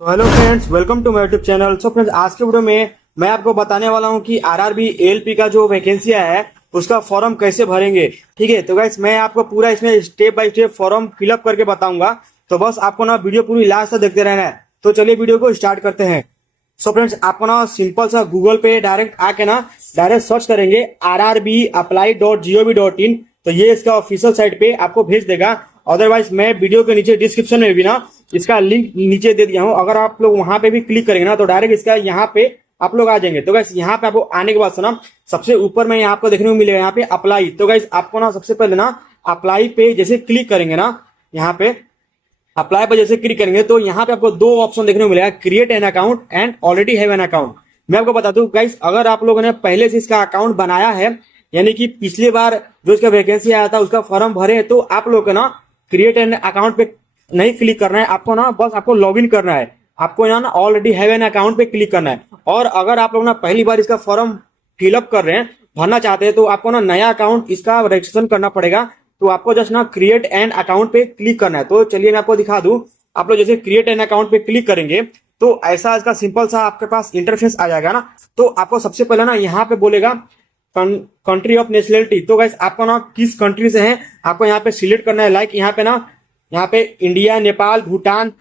तो hello friends, welcome to my YouTube channel. So friends, आज के वीडियो में मैं आपको बताने वाला हूं कि आरआरबी एएलपी का जो वैकेंसी है उसका फॉर्म कैसे भरेंगे। ठीक है, तो गाइस मैं आपको पूरा इसमें step by step form fill up करके बताऊंगा। तो बस आपको ना वीडियो पूरी लास्ट तक देखते रहना है। तो चलिए वीडियो को स्टार्ट करते हैं। सो फ्रेंड्स, आपको ना सिंपल सा गूगल पे डायरेक्ट आके ना डायरेक्ट सर्च करेंगे rrbapply.gov.in। तो ये इसका ऑफिशियल साइट पे आपको भेज देगा। अदरवाइज मैं वीडियो के नीचे डिस्क्रिप्शन में भी ना इसका लिंक नीचे दे दिया हूं। अगर आप लोग वहां पे भी क्लिक करेंगे ना तो डायरेक्ट इसका यहाँ पे आप लोग आ जाएंगे। तो गाइस यहाँ पे आपको आने के बाद से ना सबसे ऊपर में यहाँ आपको देखने को मिलेगा यहाँ पे अप्लाई। तो गाइस आपको ना सबसे पहले ना अप्लाई पे जैसे क्लिक करेंगे ना, यहाँ पे अप्लाई पर जैसे क्लिक करेंगे तो यहाँ पे आपको दो ऑप्शन देखने को मिलेगा, create an account and already have an account. मैं आपको बता दूं गाइस, अगर आप लोगों ने पहले से इसका अकाउंट बनाया है, यानी कि पिछली बार जो इसका वैकेंसी आया था उसका फॉर्म भरे, तो आप लोग को ना क्रिएट एन अकाउंट पे नहीं क्लिक करना है। आपको ना बस आपको लॉग इन करना है। आपको यहाँ ना ऑलरेडी हैव एन अकाउंट पे क्लिक करना है। और अगर आप लोग ना पहली बार इसका फॉर्म फिलअप कर रहे हैं, भरना चाहते हैं, तो आपको ना नया अकाउंट इसका रजिस्ट्रेशन करना पड़ेगा। तो आपको जस्ट ना क्रिएट एन अकाउंट पे क्लिक करना है। तो चलिए मैं आपको दिखा दूं। आप लोग जैसे क्रिएट एन अकाउंट पे क्लिक करेंगे तो ऐसा इसका सिंपल सा आपके पास इंटरफेस आ जाएगा ना। तो आपको सबसे पहले ना यहाँ पे बोलेगा कंट्री ऑफ नेशनलिटी। तो गाइस आपको ना किस कंट्री से है आपको यहाँ पे सिलेक्ट करना है। लाइक यहाँ पे ना यहाँ पे इंडिया, नेपाल, भूटान,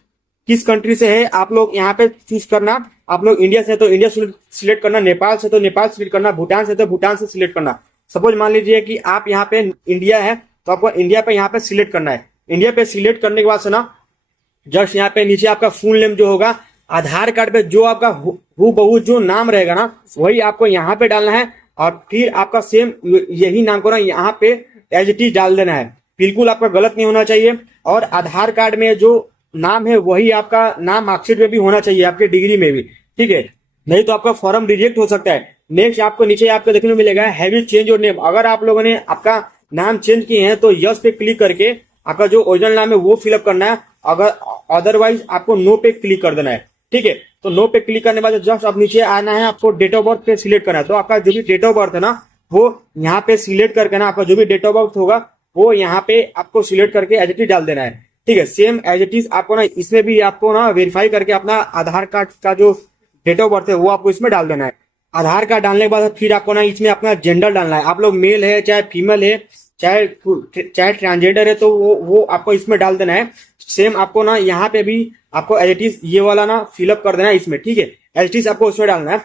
किस कंट्री से है आप लोग यहाँ पे चूज करना। आप लोग इंडिया से तो इंडिया सिलेक्ट करना, नेपाल से तो नेपाल सिलेक्ट करना, भूटान से तो भूटान से सिलेक्ट करना। सपोज मान लीजिए कि आप यहाँ पे इंडिया है तो आपको इंडिया पे यहाँ पे सिलेक्ट करना है। इंडिया पे सिलेक्ट करने के बाद से ना जस्ट यहाँ पे नीचे आपका फुल नेम जो होगा, आधार कार्ड पे जो आपका हु बहू जो नाम रहेगा ना वही आपको यहाँ पे डालना है। और फिर आपका सेम यही नाम को ना यहाँ पे एज इट इज डाल देना है। बिल्कुल आपका गलत नहीं होना चाहिए। और आधार कार्ड में जो नाम है वही आपका नाम मार्कशीट में भी होना चाहिए, आपके डिग्री में भी। ठीक है, नहीं तो आपका फॉर्म रिजेक्ट हो सकता है। नेक्स्ट आपको नीचे आपको देखने को मिलेगा have you change your name. अगर आप लोगों ने आपका नाम चेंज किए हैं तो यस पे क्लिक करके आपका जो ओरिजिनल नाम है वो फिलअप करना है। अगर अदरवाइज आपको नो पे क्लिक कर देना है। ठीक है, तो नो पे क्लिक करने के बाद जस्ट अब नीचे आना है, आपको डेट ऑफ बर्थ पे सिलेक्ट करना है। तो आपका जो भी डेट ऑफ बर्थ है ना वो यहाँ पे सिलेक्ट करके ना आपका जो भी डेट ऑफ बर्थ होगा वो यहाँ पे आपको सिलेक्ट करके एज इट इज डाल देना है। ठीक है, सेम एज इट इज आपको ना इसमें भी आपको ना वेरीफाई करके अपना आधार कार्ड का जो डेट ऑफ बर्थ है वो आपको इसमें डाल देना है। आधार कार्ड डालने के बाद फिर आपको ना इसमें अपना जेंडर डालना है। आप लोग मेल है चाहे फीमेल है चाहे ट्रांसजेंडर है तो वो आपको इसमें डाल देना है। सेम आपको ना यहाँ पे भी आपको एज इट इज ये वाला ना फिलअप कर देना है इसमें। ठीक है, एज इट इज आपको उसमें डालना है।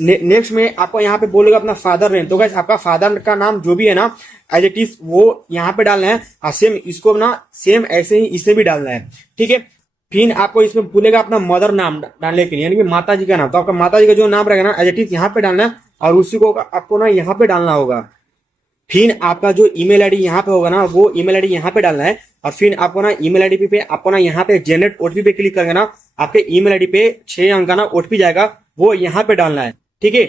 नेक्स्ट में आपको यहाँ पे बोलेगा अपना फादर नेम। तो गाइस आपका फादर का नाम जो भी है ना एज इट इज वो यहाँ पे डालना है। और सेम इसको ना सेम ऐसे ही इसमें भी डालना है। ठीक है, फिर आपको इसमें बोलेगा अपना मदर नाम डालने के लिए, यानी कि माता जी का नाम। तो आपका माता जी का जो नाम रहेगा ना एज इट इज यहाँ पे डालना है और उसी को आपको ना यहाँ पे डालना होगा। फिर आपका जो ईमेल आईडी यहाँ पे होगा ना वो ईमेल आईडी यहाँ पे डालना है। और फिर आपको ना ईमेल आईडी पे आपको ना यहाँ पे जनरेट ओटीपी पे क्लिक करेंगे ना आपके ईमेल आईडी पे 6 अंक का ना ओटीपी जाएगा, वो यहाँ पे डालना है। ठीक है,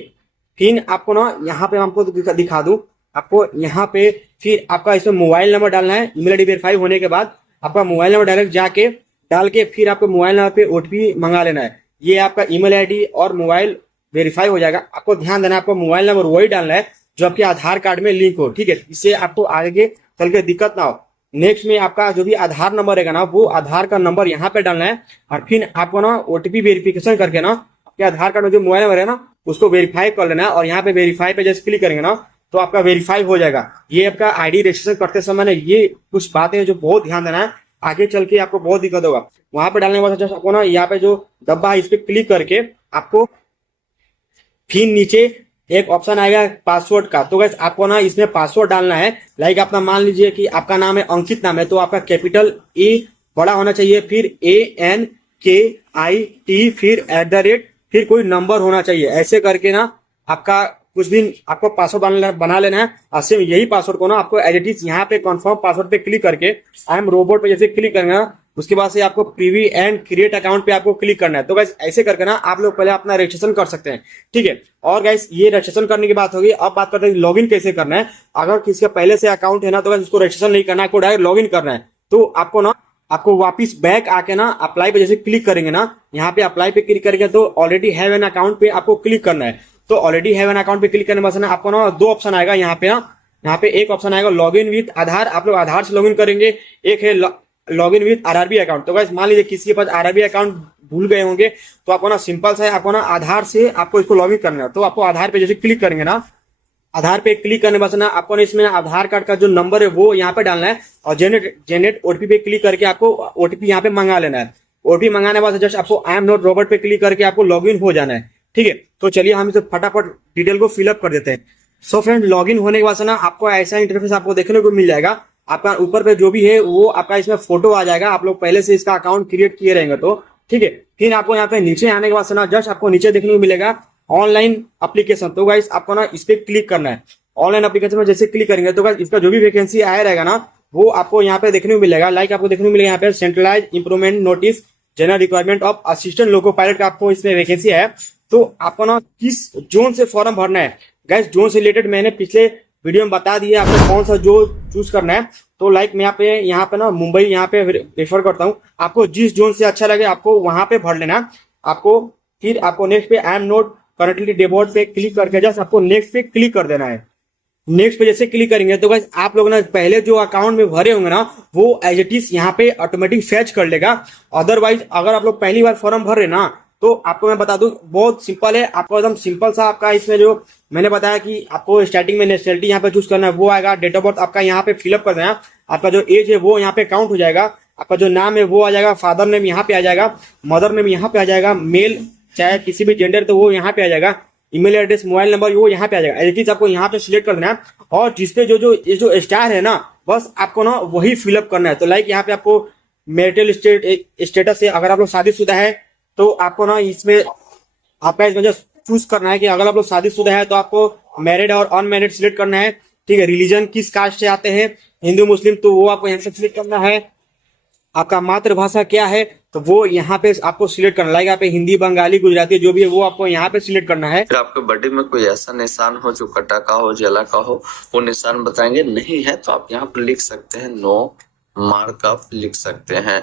फिर आपको ना यहाँ पे आपको दिखा दूं, आपको यहाँ पे फिर आपका इसमें मोबाइल नंबर डालना है। ईमेल आईडी वेरीफाई होने के बाद आपका मोबाइल नंबर डायरेक्ट जाके डाल के फिर आपको मोबाइल नंबर पे ओटीपी मंगा लेना है। ये आपका ईमेल आईडी और मोबाइल वेरीफाई हो जाएगा। आपको ध्यान देना है, आपको मोबाइल नंबर वही डालना है जो आपके आधार कार्ड में लिंक हो। ठीक है, इससे आपको आगे चल के दिक्कत ना हो। नेक्स्ट में आपका जो भी आधार नंबर रहेगा ना वो आधार का नंबर यहाँ पे डालना है। और फिर आपको ना ओटीपी वेरिफिकेशन करके ना आपके आधार कार्ड में जो मोबाइल नंबर है ना उसको वेरीफाई कर लेना है। और यहाँ पे वेरीफाई पे जैसे क्लिक करेंगे ना तो आपका वेरीफाई हो जाएगा। ये आपका आईडी रजिस्ट्रेशन करते समय ना ये कुछ बातें हैं जो बहुत ध्यान देना है, आगे चल के आपको बहुत दिक्कत होगा। वहां पे डालने के बाद आपको ना यहाँ पे जो डब्बा है इस पे क्लिक करके आपको फिर नीचे एक ऑप्शन आएगा पासवर्ड का। तो गाइस आपको ना इसमें पासवर्ड डालना है। लाइक अपना मान लीजिए कि आपका नाम है अंकित नाम है तो आपका कैपिटल ए बड़ा होना चाहिए, फिर ANKIT, फिर @ फिर कोई नंबर होना चाहिए। ऐसे करके ना आपका कुछ दिन आपको पासवर्ड बना लेना है। और सेम यही पासवर्ड को ना आपको एज इट इज यहाँ पे कंफर्म पासवर्ड पे क्लिक करके आई एम रोबोट पे जैसे क्लिक करना उसके बाद से आपको प्रीवी एंड क्रिएट अकाउंट पे आपको क्लिक करना है। तो गाइस ऐसे करके ना आप लोग पहले अपना रजिस्ट्रेशन कर सकते हैं। ठीक है, और गाइस ये रजिस्ट्रेशन करने की बात होगी। अब बात करते हैं लॉगिन कैसे करना है। अगर किसी का पहले से अकाउंट है ना तो गाइस उसको रजिस्ट्रेशन नहीं करना है, आपको डायरेक्ट लॉगिन करना है। तो आपको ना आपको वापिस बैक आके ना अप्लाई पे जैसे क्लिक करेंगे ना, यहाँ पे अप्लाई पे क्लिक करेंगे तो ऑलरेडी हैव एन अकाउंट पे आपको क्लिक करना है। तो ऑलरेडी हैव एन अकाउंट पे क्लिक करने के बाद आपको ना 2 ऑप्शन आएगा यहाँ पे ना। यहाँ पे एक ऑप्शन आएगा लॉग इन विथ आधार, आप लोग आधार से लॉग इन करेंगे। एक है log in with RRB account. तो गाइस मान लीजिए किसी के पास आरआरबी अकाउंट भूल गए होंगे तो आपको ना सिंपल सा है, आपको ना आधार से आपको इसको लॉगिन करना है। तो आपको आधार पे जैसे क्लिक करेंगे ना, आधार पे क्लिक करने बस ना आपको ना इसमें आधार कार्ड का जो नंबर है वो यहाँ पे डालना है और जनरेट ओटीपी पे क्लिक करके आपको ओटीपी यहाँ पे मंगा लेना है। ओटीपी मंगाने के बाद जस्ट आपको आई एम नॉट रॉबर्ट पे क्लिक करके आपको लॉगिन हो जाना है। ठीक है, तो चलिए हम इसे फटाफट डिटेल को फिलअप कर देते हैं। सो फ्रेंड, लॉगिन होने के बाद ना आपको ऐसा इंटरफेस आपको देखने को मिल जाएगा। आपका ऊपर पे जो भी है वो आपका इसमें फोटो आ जाएगा, आप लोग पहले से इसका अकाउंट क्रिएट किए रहेंगे तो। ठीक है, फिर आपको यहाँ पे नीचे आने के बाद ना जस्ट आपको नीचे देखने को मिलेगा ऑनलाइन एप्लीकेशन। तो गाइस आपको ना इस पे क्लिक करना है। ऑनलाइन एप्लीकेशन में जैसे क्लिक करेंगे तो गाइस इसका जो भी वैकेंसी आया रहेगा ना वो आपको यहाँ पे देखने को मिलेगा। लाइक आपको देखने को मिलेगा यहाँ पे centralised improvement notice general requirement of assistant loco pilot का आपको इसमें वैकेंसी है। तो आपको ना किस जोन से फॉर्म भरना है गाइस, जोन से रिलेटेड मैंने पिछले वीडियो में बता दिया आपको कौन सा जोन चूज करना है। तो लाइक मैं यहाँ पे ना मुंबई यहाँ पे रेफर करता हूँ। आपको जिस जोन से अच्छा लगे आपको वहां पे भर लेना। आपको फिर आपको नेक्स्ट पे आई एम नोट करंटली डेवॉट पे क्लिक करके जस्ट आपको नेक्स्ट पे क्लिक कर देना है। नेक्स्ट पे जैसे क्लिक करेंगे तो गाइस आप लोग ना पहले जो अकाउंट में भरे होंगे ना वो एज इट इज यहाँ पे ऑटोमेटिक फैच कर लेगा। अदरवाइज अगर आप लोग पहली बार फॉर्म भर रहे ना तो आपको मैं बता दूं बहुत सिंपल है। आपको एकदम सिंपल सा आपका इसमें जो मैंने बताया कि आपको स्टार्टिंग में नेशनलिटी यहाँ पे चूज करना है वो आएगा। डेट ऑफ बर्थ आपका यहाँ पे फिलअप कर देना। आपका जो एज है वो यहाँ पे काउंट हो जाएगा। आपका जो नाम है वो आ जाएगा। फादर नेम यहाँ पे आ जाएगा, मदर नेम यहाँ पे आ जाएगा, मेल चाहे किसी भी जेंडर तो वो यहाँ पे आ जाएगा। ईमेल एड्रेस मोबाइल नंबर वो यहाँ पे आ जाएगा। एज आपको यहाँ पे सिलेक्ट कर देना है और जिसपे जो स्टार है ना बस आपको ना वही फिलअप करना है। तो लाइक यहाँ पे आपको मैरिटल स्टेटस है, अगर आप लोग शादीशुदा है तो आपको ना इसमें आपका इसमें जो चूज करना है कि अगर आप लोग शादीशुदा है तो आपको मैरिड और अनमैरिड सिलेक्ट करना है। ठीक है, रिलीजन किस कास्ट से आते हैं, हिंदू मुस्लिम, तो वो आपको यहाँ से सिलेक्ट करना है। आपका मातृभाषा क्या है तो वो यहाँ पे आपको सिलेक्ट करना है। यहाँ पे हिंदी, बंगाली, गुजराती जो भी है वो आपको यहाँ पे सिलेक्ट करना है। फिर आपके बॉडी में कोई ऐसा निशान हो जो कटा का हो, जला का हो, वो निशान बताएंगे। नहीं है तो आप यहाँ पर लिख सकते हैं नो मार्क ऑफ, लिख सकते हैं।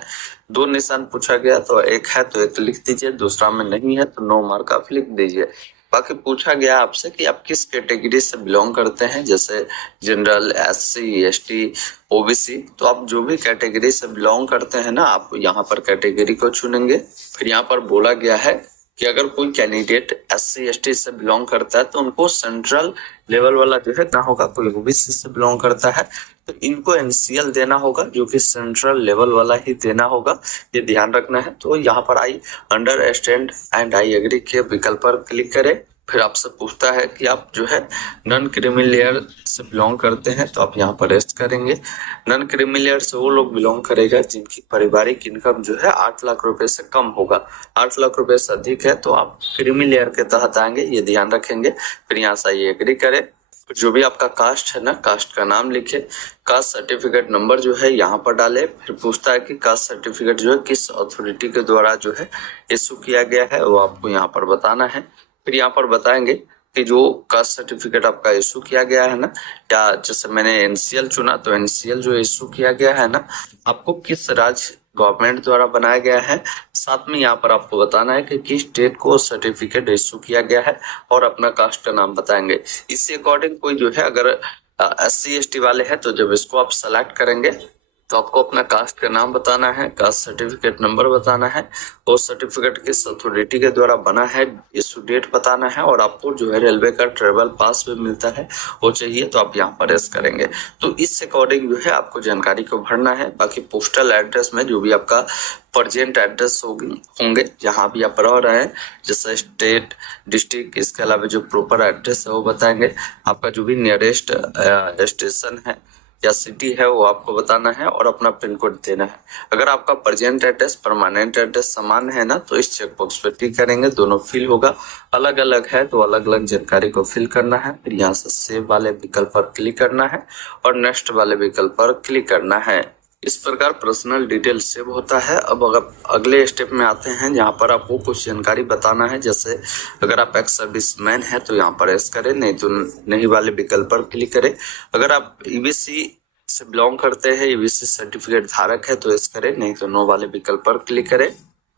दो निशान पूछा गया तो एक है तो एक लिख दीजिए, दूसरा में नहीं है तो नो मार्क ऑफ लिख दीजिए। बाकी पूछा गया आपसे कि आप किस कैटेगरी से बिलोंग करते हैं, जैसे जनरल, एससी, एसटी, ओबीसी, तो आप जो भी कैटेगरी से बिलोंग करते हैं ना आप यहाँ पर कैटेगरी को चुनेंगे। फिर यहाँ पर बोला गया है कि अगर कोई कैंडिडेट एससी एसटी से बिलोंग करता है तो उनको सेंट्रल लेवल वाला जो है ना होगा, कोई ओबीसी से बिलोंग करता है तो इनको एनसीएल देना होगा जो कि सेंट्रल लेवल वाला ही देना होगा, ये ध्यान रखना है। तो यहाँ पर I understand and I agree के विकल्प पर क्लिक करें। फिर आपसे पूछता है कि आप जो है नॉन क्रीमी लेयर से बिलोंग करते हैं तो आप यहाँ पर रेस्ट करेंगे। नॉन क्रीमी लेयर से वो लोग बिलोंग करेगा जिनकी पारिवारिक इनकम जो है 8 लाख रुपए से कम होगा। 8 लाख रुपए से अधिक है तो आप क्रीमी लेयर के तहत आएंगे, ये ध्यान रखेंगे। फिर यहाँ से ये एग्री करें। जो भी आपका कास्ट है ना, कास्ट का नाम लिखे, कास्ट सर्टिफिकेट नंबर जो है यहाँ पर डाले। फिर पूछता है कि कास्ट सर्टिफिकेट जो है किस अथॉरिटी के द्वारा जो है इशू किया गया है, वो आपको यहाँ पर बताना है। फिर यहाँ पर बताएंगे कि जो कास्ट सर्टिफिकेट आपका इशू किया गया है ना, या जैसे मैंने एनसीएल चुना तो एनसीएल जो इशू किया गया है ना, आपको किस राज्य गवर्नमेंट द्वारा बनाया गया है। साथ में यहाँ पर आपको बताना है कि किस स्टेट को सर्टिफिकेट इशू किया गया है और अपना कास्ट का नाम बताएंगे। इसी अकॉर्डिंग कोई जो है अगर एससी एसटी वाले हैं तो जब इसको आप सेलेक्ट करेंगे तो आपको अपना कास्ट का नाम बताना है, कास्ट सर्टिफिकेट नंबर बताना है और सर्टिफिकेट किस अथॉरिटी के द्वारा बना है, इशू डेट बताना है। और आपको जो है रेलवे का ट्रेवल पास भी मिलता है वो चाहिए तो आप यहाँ पर रेस करेंगे। तो इस अकॉर्डिंग जो है आपको जानकारी को भरना है। बाकी पोस्टल एड्रेस में जो भी आपका प्रेजेंट एड्रेस होंगे जहाँ भी आप रह रहे हैं, जैसे स्टेट, डिस्ट्रिक्ट, इसके अलावा जो प्रॉपर एड्रेस है वो बताएंगे। आपका जो भी नियरेस्ट स्टेशन है या सिटी है वो आपको बताना है और अपना पिन कोड देना है। अगर आपका प्रेजेंट एड्रेस परमानेंट एड्रेस समान है ना तो इस चेक बॉक्स पे टिक करेंगे, दोनों फिल होगा। अलग अलग है तो अलग अलग जानकारी को फिल करना है। फिर यहाँ से सेव वाले विकल्प पर क्लिक करना है और नेक्स्ट वाले विकल्प पर क्लिक करना है। इस प्रकार पर्सनल डिटेल सेव होता है। अब अगर अगले स्टेप में आते हैं जहाँ पर आपको कुछ जानकारी बताना है, जैसे अगर आप एक्स सर्विसमैन है तो यहाँ पर एस करें, नहीं तो नहीं वाले विकल्प पर क्लिक करें। अगर आप ईबीसी से बिलोंग करते हैं, ईबीसी सर्टिफिकेट धारक है तो एस करें, नहीं तो नो वाले विकल्प पर क्लिक करें।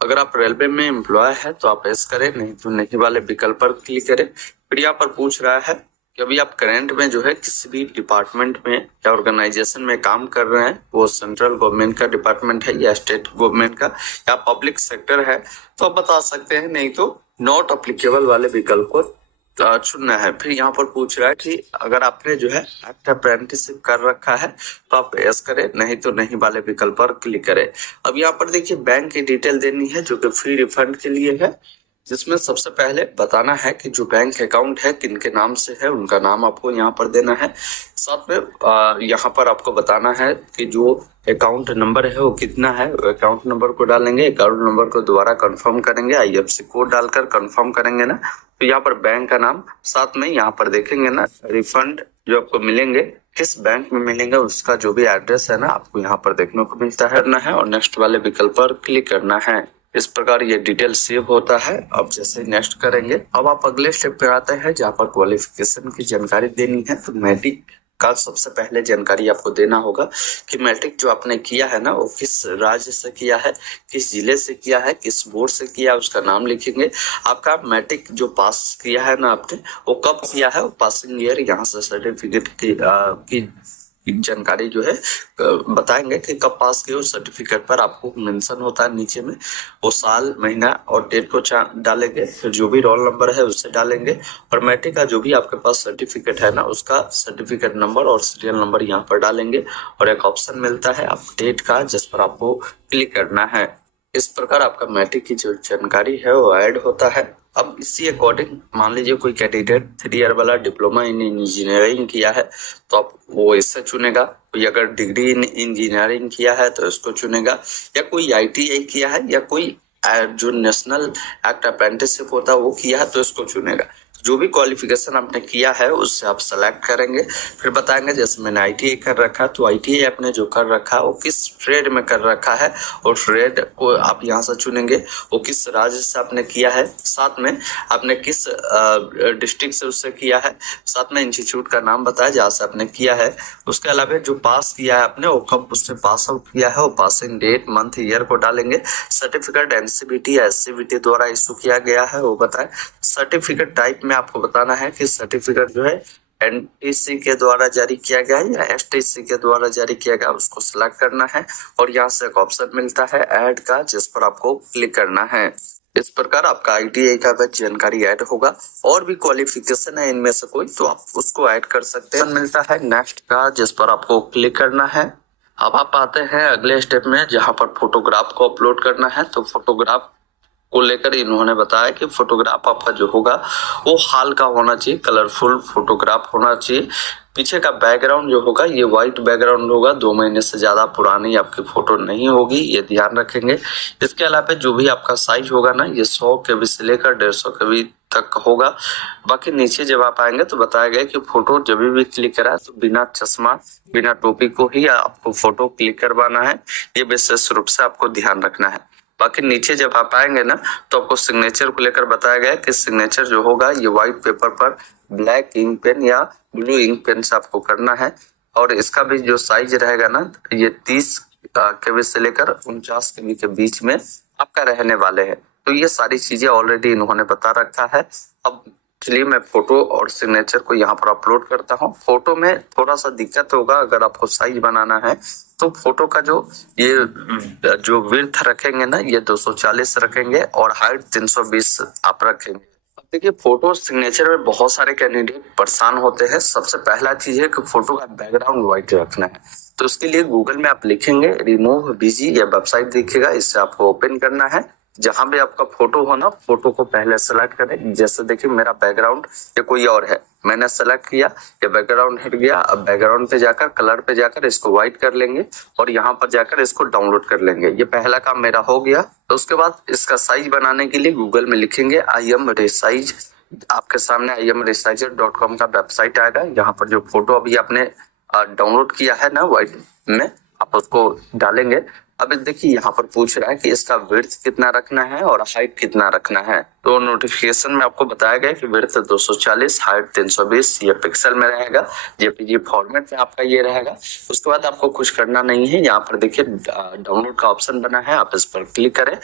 अगर आप रेलवे में एम्प्लॉय है तो आप एस करें, नहीं तो नहीं वाले विकल्प पर क्लिक करें। फिर यहाँ पर पूछ रहा है कि अभी आप करंट में जो है किसी भी डिपार्टमेंट में या ऑर्गेनाइजेशन में काम कर रहे हैं, वो सेंट्रल गवर्नमेंट का डिपार्टमेंट है या स्टेट गवर्नमेंट का या पब्लिक सेक्टर है, तो आप बता सकते हैं, नहीं तो नॉट अप्लीकेबल वाले विकल्प को चुनना है। फिर यहाँ पर पूछ रहा है कि अगर आपने जो है एक्ट अप्रेंटिसशिप कर रखा है तो आप यस करें, नहीं तो नहीं वाले विकल्प पर क्लिक करें। अब यहाँ पर देखिए बैंक की डिटेल देनी है जो कि फ्री रिफंड के लिए है, जिसमें सबसे पहले बताना है कि जो बैंक अकाउंट है किनके नाम से है, उनका नाम आपको यहाँ पर देना है। साथ में यहाँ पर आपको बताना है कि जो अकाउंट नंबर है वो कितना है, अकाउंट नंबर को डालेंगे, अकाउंट नंबर को दोबारा कंफर्म करेंगे, आईएफएससी कोड डालकर कंफर्म करेंगे ना, तो यहाँ पर बैंक का नाम, साथ में यहाँ पर देखेंगे ना रिफंड जो आपको मिलेंगे किस बैंक में मिलेंगे उसका जो भी एड्रेस है ना आपको यहाँ पर देखने को मिलता है, करना है और नेक्स्ट वाले विकल्प पर क्लिक करना है। इस प्रकार ये डिटेल सेव होता है। अब जैसे नेक्स्ट करेंगे, अब आप अगले स्टेप पे आते हैं जहाँ पर क्वालिफिकेशन की जानकारी देनी है। तो मैट्रिक का सबसे पहले जानकारी आपको देना होगा कि मैट्रिक जो आपने किया है ना वो किस राज्य से किया है, किस जिले से किया है, किस बोर्ड से किया है, उसका नाम लिखेंगे। आपका मैट्रिक जो पास किया है ना आपने वो कब किया है, वो पासिंग ईयर यहाँ से सर्टिफिकेट की जानकारी जो है बताएंगे कि कब पास किए। उस सर्टिफिकेट पर आपको मेंशन होता है नीचे में, वो साल, महीना और डेट को डालेंगे। फिर जो भी रोल नंबर है उससे डालेंगे और मैट्रिक का जो भी आपके पास सर्टिफिकेट है ना उसका सर्टिफिकेट नंबर और सीरियल नंबर यहाँ पर डालेंगे और एक ऑप्शन मिलता है अपडेट का, जिस पर आपको क्लिक करना है। इस प्रकार आपका मैट्रिक की जो जानकारी है वो ऐड होता है। अब इसी अकॉर्डिंग मान लीजिए कोई कैंडिडेट 3 ईयर वाला डिप्लोमा इन इंजीनियरिंग किया है तो आप वो इससे चुनेगा, कोई अगर डिग्री इन इंजीनियरिंग किया है तो इसको चुनेगा, या कोई आईटीआई किया है या कोई जो नेशनल एक्ट अप्रेंटिसशिप होता है वो किया है तो इसको चुनेगा। जो भी क्वालिफिकेशन आपने किया है उससे आप सेलेक्ट करेंगे। फिर बताएंगे जैसे मैंने आईटीआई कर रखा है तो आईटीआई आपने जो कर रखा है वो किस ट्रेड में कर रखा है और ट्रेड को आप यहाँ से चुनेंगे, वो किस राज्य से आपने किया है, साथ में आपने किस डिस्ट्रिक्ट से उससे किया है, साथ में इंस्टीट्यूट का नाम बताया जहाँ से आपने किया है। उसके अलावा जो पास किया है आपने वो कब उससे पास आउट किया है, वो पासिंग डेट, मंथ, ईयर को डालेंगे। सर्टिफिकेट एनसीवीटी या एससीवीटी द्वारा इशू किया गया है वो बताएं। सर्टिफिकेट टाइप में आपको बताना है कि सर्टिफिकेट जो है एनटीसी के द्वारा जारी किया गया है या एसटीसी के द्वारा जारी किया गया, उसको सिलेक्ट करना है और यहाँ से एक ऑप्शन मिलता है ऐड का, जिस पर आपको क्लिक करना है। इस प्रकार आपका आईटीआई का जानकारी ऐड होगा। और भी क्वालिफिकेशन है इनमें से कोई तो आप उसको ऐड कर सकते हैं। मिलता है नेक्स्ट का, जिस पर आपको क्लिक करना है। अब आप आते हैं अगले स्टेप में जहां पर फोटोग्राफ को अपलोड करना है। तो फोटोग्राफ को लेकर इन्होंने बताया कि फोटोग्राफ आपका जो होगा वो हाल का होना चाहिए, कलरफुल फोटोग्राफ होना चाहिए। पीछे का बैकग्राउंड जो होगा ये व्हाइट बैकग्राउंड होगा, 2 महीने से ज्यादा पुरानी आपकी फोटो नहीं होगी, ये ध्यान रखेंगे। इसके अलावा जो भी आपका साइज होगा ना ये 100 KB से लेकर 150 KB तक होगा। बाकी नीचे जब आप आएंगे तो बताया गया कि फोटो जब भी क्लिक करा तो बिना चश्मा, बिना टोपी को ही आपको फोटो क्लिक करवाना है, ये विशेष रूप से आपको ध्यान रखना है। बाकी नीचे जब आप आएंगे ना तो आपको सिग्नेचर को लेकर बताया गया कि सिग्नेचर जो होगा ये व्हाइट पेपर पर ब्लैक इंक पेन या ब्लू इंक पेन से आपको करना है और इसका भी जो साइज रहेगा ना ये 30 KB से लेकर 49 KB के बीच में आपका रहने वाले हैं। तो ये सारी चीजें ऑलरेडी इन्होंने बता रखा है। अब चलिए मैं फोटो और सिग्नेचर को यहाँ पर अपलोड करता हूँ। फोटो में थोड़ा सा दिक्कत होगा, अगर आपको साइज बनाना है तो फोटो का जो विड्थ रखेंगे ना ये 240 रखेंगे और हाइट 320 आप रखेंगे। देखिए फोटो सिग्नेचर में बहुत सारे कैंडिडेट परेशान होते हैं। सबसे पहला चीज है कि फोटो का बैकग्राउंड व्हाइट रखना है। तो उसके लिए गूगल में आप लिखेंगे रिमूव बीजी, ये वेबसाइट दिखेगा, इससे आपको ओपन करना है। जहां भी आपका फोटो हो ना फोटो को पहले सेलेक्ट करें। जैसे देखिए मेरा बैकग्राउंड ये कोई और है, मैंने सेलेक्ट किया, ये बैकग्राउंड हट गया। अब बैकग्राउंड पे जाकर कलर पे जाकर इसको व्हाइट कर लेंगे और यहाँ पर जाकर इसको डाउनलोड कर लेंगे। ये पहला काम मेरा हो गया। तो उसके बाद इसका साइज बनाने के लिए गूगल में लिखेंगे IMResize। आपके सामने imresizer.com का वेबसाइट आएगा। यहाँ पर जो फोटो अभी आपने डाउनलोड किया है ना व्हाइट में, आप उसको डालेंगे। अब देखिए यहाँ पर पूछ रहा है कि इसका विड्थ कितना रखना है और हाइट कितना रखना है। तो नोटिफिकेशन में आपको बताया गया कि विड्थ 240, हाइट 320, ये पिक्सल में रहेगा, JPG फॉर्मेट में आपका ये रहेगा। उसके बाद आपको कुछ करना नहीं है। यहाँ पर देखिए डाउनलोड का ऑप्शन बना है, आप इस पर क्लिक करें।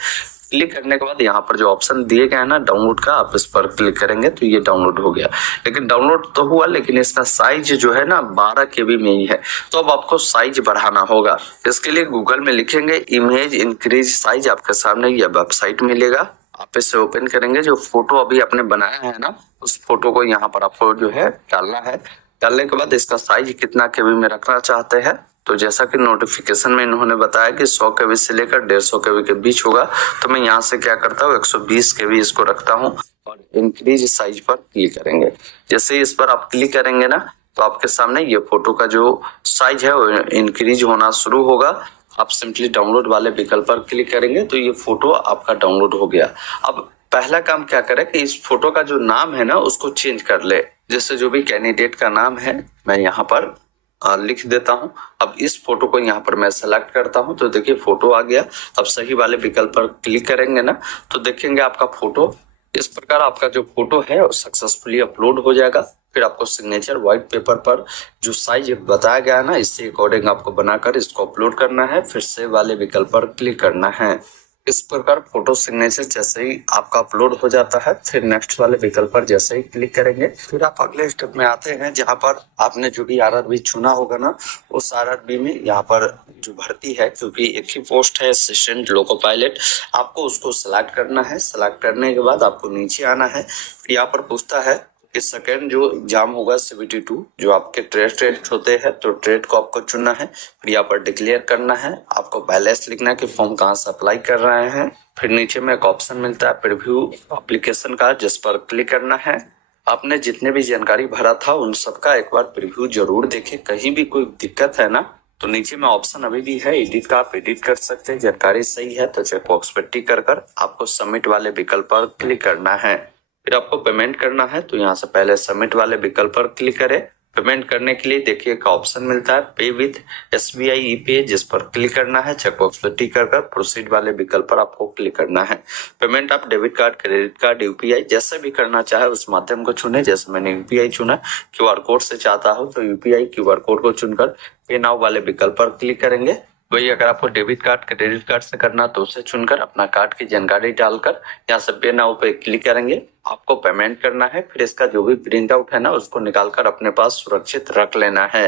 क्लिक करने के बाद यहाँ पर जो ऑप्शन दिए गए हैं ना डाउनलोड का, आप इस पर क्लिक करेंगे तो ये डाउनलोड हो गया। लेकिन डाउनलोड तो हुआ, लेकिन इसका साइज जो है ना 12 KB में ही है, तो अब आपको साइज बढ़ाना होगा। इसके लिए गूगल में लिखेंगे इमेज इंक्रीज साइज, आपके सामने ये वेबसाइट मिलेगा। आप इसे ओपन करेंगे, जो फोटो अभी आपने बनाया है ना उस फोटो को यहाँ पर आपको जो है डालना है। डालने के बाद इसका साइज कितना KB में रखना चाहते हैं, तो जैसा कि नोटिफिकेशन में इन्होंने बताया कि 100 KB से लेकर 150 KB के बीच होगा, तो मैं यहाँ से क्या करता हूँ 120 KB इसको रखता हूँ और इंक्रीज साइज पर क्लिक करेंगे। जैसे इस पर आप क्लिक करेंगे ना तो आपके सामने ये फोटो का जो साइज है वो इंक्रीज होना शुरू होगा। आप सिंपली डाउनलोड वाले विकल्प पर क्लिक करेंगे तो ये फोटो आपका डाउनलोड हो गया। अब पहला काम क्या करें कि इस फोटो का जो नाम है ना उसको चेंज कर ले। जैसे जो भी कैंडिडेट का नाम है मैं यहाँ पर लिख देता हूं। अब इस फोटो को यहाँ पर मैं सेलेक्ट करता हूं तो देखिए फोटो आ गया। अब सही वाले विकल्प पर क्लिक करेंगे ना तो देखेंगे आपका फोटो इस प्रकार, आपका जो फोटो है वो सक्सेसफुली अपलोड हो जाएगा। फिर आपको सिग्नेचर व्हाइट पेपर पर जो साइज बताया गया है ना इससे अकॉर्डिंग आपको बनाकर इसको अपलोड करना है। फिर से वाले विकल्प पर क्लिक करना है। इस प्रकार फोटो सिग्नेचर जैसे ही आपका अपलोड हो जाता है फिर नेक्स्ट वाले विकल्प पर जैसे ही क्लिक करेंगे फिर आप अगले स्टेप में आते हैं, जहां पर आपने जो भी RRB चुना होगा ना उस RRB में यहाँ पर जो भर्ती है, क्योंकि एक ही पोस्ट है असिस्टेंट लोको पायलट, आपको उसको सिलेक्ट करना है। सिलेक्ट करने के बाद आपको नीचे आना है। फिर यहाँ पर पूछता है कि सेकंड जो एग्जाम होगा CBT 2 जो आपके ट्रेड होते हैं, तो ट्रेड को आपको चुनना है। फिर यहाँ पर डिक्लेयर करना है, आपको बैलेंस लिखना है कि फॉर्म कहाँ से अप्लाई कर रहे हैं। फिर नीचे में एक ऑप्शन मिलता है प्रीव्यू एप्लीकेशन का, जिस पर क्लिक करना है। आपने जितने भी जानकारी भरा था उन सबका एक बार प्रीव्यू जरूर देखें। कहीं भी कोई दिक्कत है ना तो नीचे में ऑप्शन अभी भी है एडिट का, आप एडिट कर सकते हैं। जानकारी सही है तो चेक बॉक्स पर टिक कर आपको सबमिट वाले विकल्प पर क्लिक करना है। फिर आपको पेमेंट करना है तो यहाँ से पहले सबमिट वाले विकल्प पर क्लिक करें। पेमेंट करने के लिए देखिए एक ऑप्शन मिलता है पे विथ SBI e-पे, जिस पर क्लिक करना है। चेकबॉक्स पर टिक कर प्रोसीड वाले विकल्प पर आपको क्लिक करना है। पेमेंट आप debit card, credit card, UPI जैसे भी करना चाहे उस माध्यम को चुने। जैसे मैंने UPI चुना, QR कोड से चाहता हूँ तो UPI QR कोड को चुनकर पे नाउ वाले विकल्प पर क्लिक करेंगे। वही अगर आपको डेबिट कार्ड, क्रेडिट कार्ड से करना तो उसे चुनकर अपना कार्ड की जानकारी डालकर यहाँ से पे नाउ पे क्लिक करेंगे। आपको पेमेंट करना है। फिर इसका जो भी प्रिंट आउट है ना उसको निकालकर अपने पास सुरक्षित रख लेना है।